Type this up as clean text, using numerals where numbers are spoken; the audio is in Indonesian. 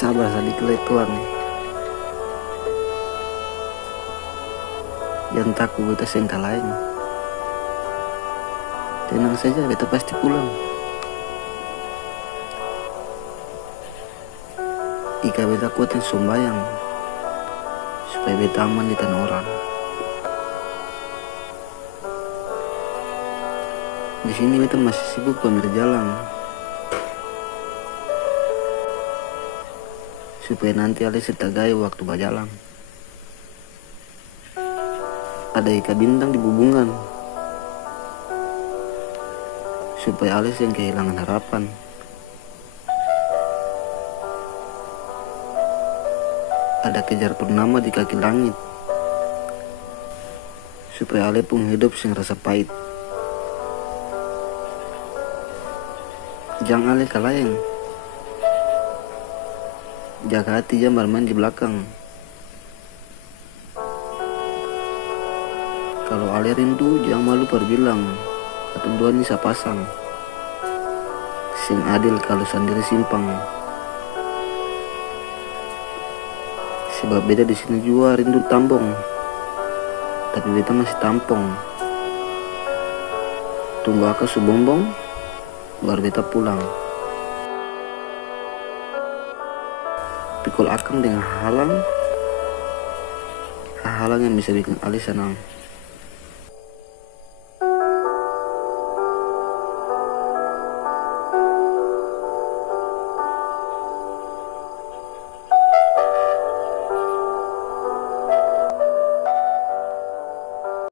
sabar sedikit lagi tuang. Jangan takut beta sengkal lain. Tenang saja, beta pasti pulang. Ika beta kuatin sembayang supaya beta aman di tanah orang. Di sini beta masih sibuk pamir jalan supaya nanti ale setagai waktu berjalan. Ada ika bintang di bubungan supaya ale yang kehilangan harapan. Ada kejar purnama di kaki langit supaya ale pun hidup sing rasa pahit. Jangan ale kalayang, jaga hati jangan bermain di belakang. Kalau ale rindu jangan malu perbilang, atau dua nisa pasang. Sing adil kalau sendiri simpang. Sebab beda di sini juga rindu tambong, tapi beta masih tampong. Tunggu aka subombong, baru beta pulang. Pikul akang dengan halang yang bisa bikin ali senang.